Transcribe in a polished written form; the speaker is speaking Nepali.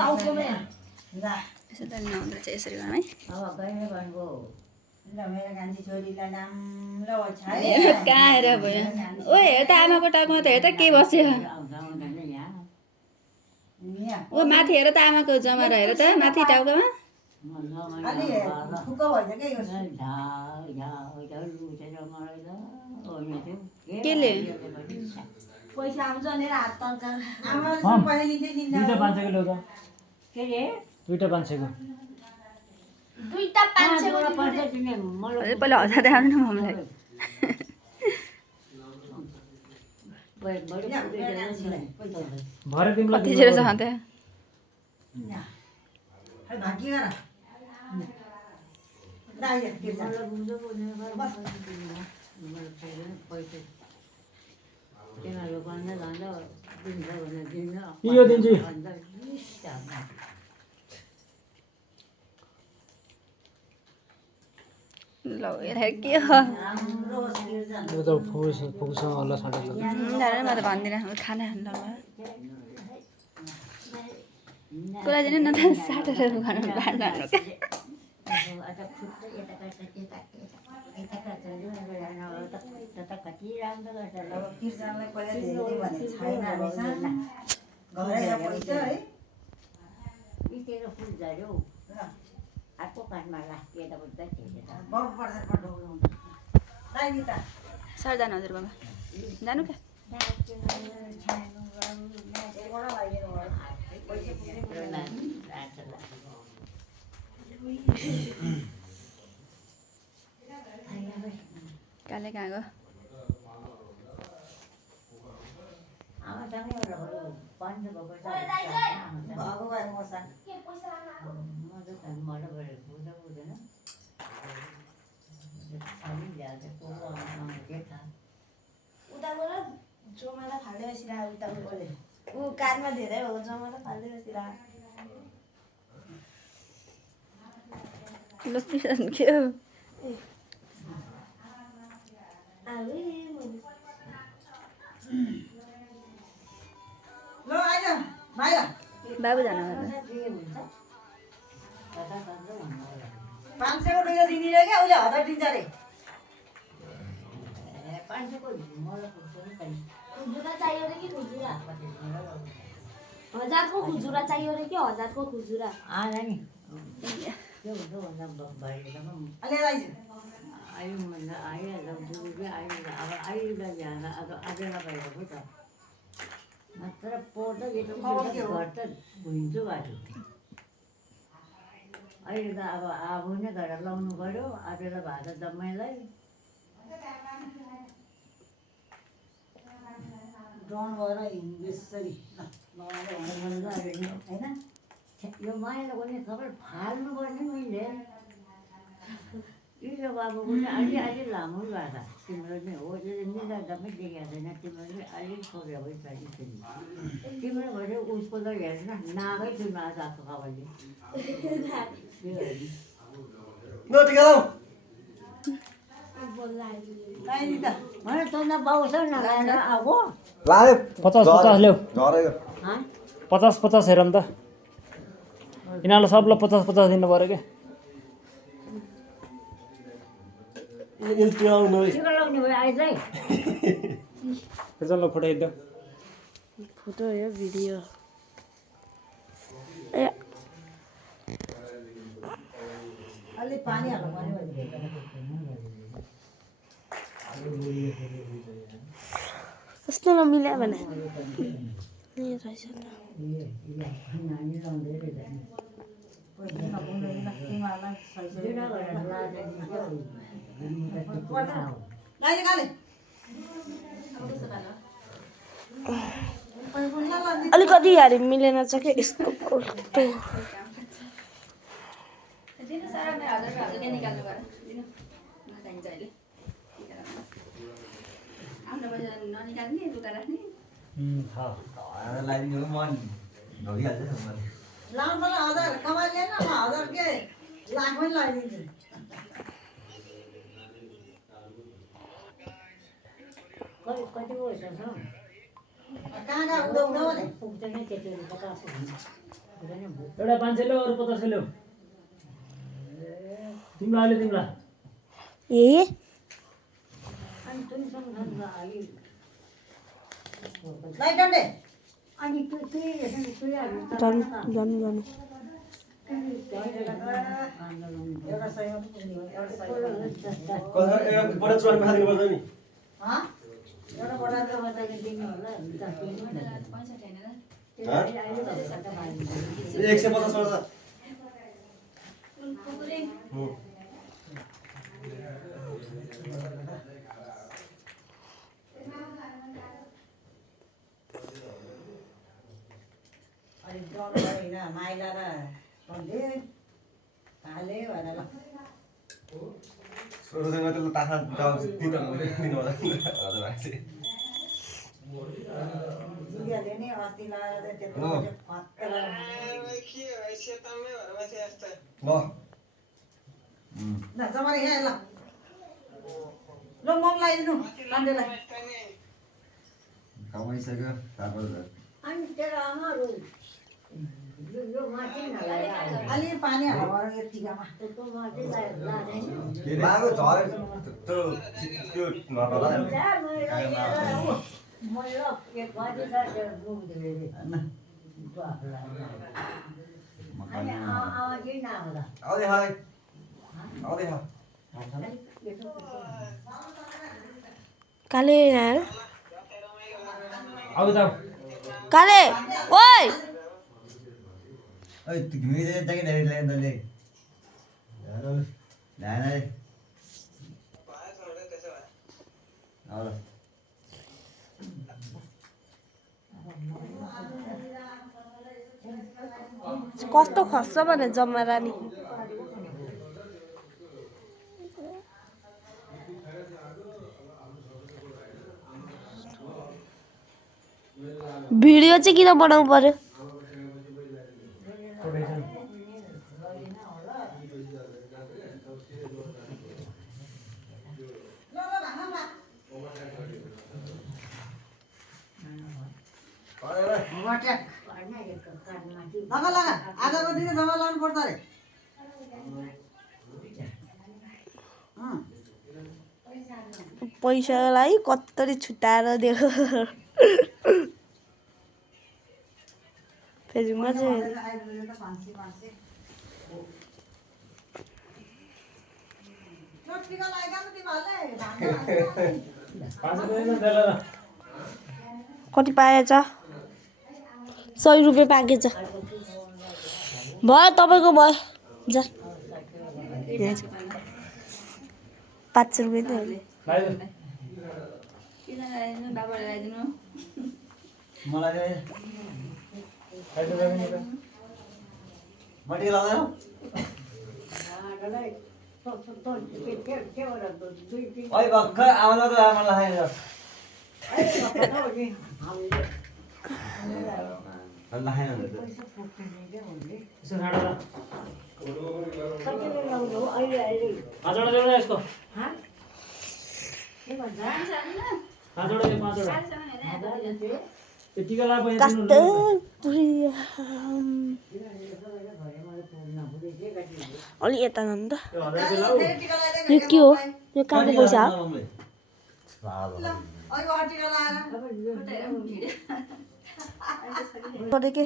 टाउकोमै यसो त नहुँदो रहेछ यसरी गर्नु है कहाँ हेर भयो ओ हेर त आमाको टाउकोमा त हेर त के बस्यो ओ माथि हेर त आमाको जमारा हेर त माथि टाउकोमा केले पैसा आउँछ नि हात तर्का दुईटा 500 को दुईटा 500 को पहिला 1000 देखाउनु न मम्मीलाई भरे तिमीलाई कति जेरो छ त यो दिन्छु ल हेर के हो यो त फोकुसँग हल्ला छाडेको छ जाने म त भन्दिनँ खाना खानु कुरा दिनु न त साटेर खानु बाँड्नु सर जानु हजुर बाबा जानु क्या काले कहाँ गयो उताबाट जोमाला फाल्दै बसिरहेको उताबाट ऊ कानमा धेरै भएको जोमाला फाल्दै बसिरहेको लोकेसन के हो बाबु जानु 500 को दुईटा दिने क्या उसले 1000 दिन्छ रे 500 को खुजुरा चाहियो रे कि खुजुरा 1000 को खुजुरा चाहियो रे कि 1000 को खुजुरा नि के हुन्छ भन्दा भाइसँग अलि आइज मात्र पर्दा यो त भुइन्छु बाटो अहिले त अब आगो नै गरेर लाउनु पर्यो आधेर भात जम्मैलाई ड्रोन भएर हिँड्दैछरी होइन यो माइलो पनि सबै फाल्नु पर्ने मैले यो बाबु पनि अलि अलि लामो भएको तिम्रो नै हो यो निदा जम्मै देखेको छैन तिम्रो चाहिँ अलिक छोड्यो भने चाहिँ तिम्रो भयो उसको त हेर्न नागै छुन आज आएको खबरले मैले त बाउछ नगाएर आएको 50 ल्याऊ 50 हेर नि त यिनीहरूलाई सबलाई 50 दिनु पर्यो क्या ल फटाइदियो फोटो हो भिडियो अलि पानी हाल्नु पर्यो कस्तो नमिल्यो भने रहेछ अलिकति हारे मिलेन छ कि यस्तो लाउनु 1000 कमाइले न 1000 के लाख पनि लगाइदिन्छु कति हो कहाँ उदाउनु भने पुग्दैन त्यति त कहाँ पुग्छ एउटा 500 ल्याऊ अरू 50 ल्याऊ तिम्रो अहिले तिम्रो ए अनि तुमसँग खान्छ अलि लाइटले अनि त्यो हेर्नु कुराहरू त जानु एउटा सयमा पुग्ने हो एउटा सय बडा चुरान खादिनु पर्छ नि एउटा बडा दिनु होला नि त 150 पर्छ अनि ड्राउनु भयो होइन माइला र भन्थे हाले भनेर सोच्दैन त्यसले ताखा दिनु होला हजुर भाइ जियाले नि अस्ति लगाएर त्यत्रो फत्केर ल जमरी यहाँ ल ल मम लगाइदिनु पाण्डेलाई कमाइसक्यो अनि तेरो आमाहरू यो माथि नलाएर अलि पानी हावा यतिकामा त्यो माथि लाँदैन मागो झरे त्यो त्यो नटला मैले एक बाजी र मुख दिएँ अनि आवाजै नआउँला आउँदै हाय आउँदै हा काले यार आउ त काले ओइ ओइ त्यो घिमिरे चाहिँ के ल्याइन दले ल्याइन आउला कस्तो खस्छ भने जम्मा रानी भिडियो चाहिँ किन बनाउनु पर्यो लगा लगा आधाको दिन जम्मा लाउनु पर्छ अरे पैसालाई कत्तरी छुट्याएर दियो फेसबुकमा चाहिँ कति पाएछ 100 रुपियाँ पाकेछ भयो तपाईँको भयो जा 500 रुपियाँ मलाई मटी लाउँदैन ओइ भर्खर आउनु त मलाई यसो खाडा ल 5 वटा ल्याउनु यसको 5 वटा यो 5 वटा त्यो टिका ला पनि कस्तो अलि यता जानु त त्यो 1000 रुपैयाँ लाऊ यो के हो यो कहाँको पैसा हो के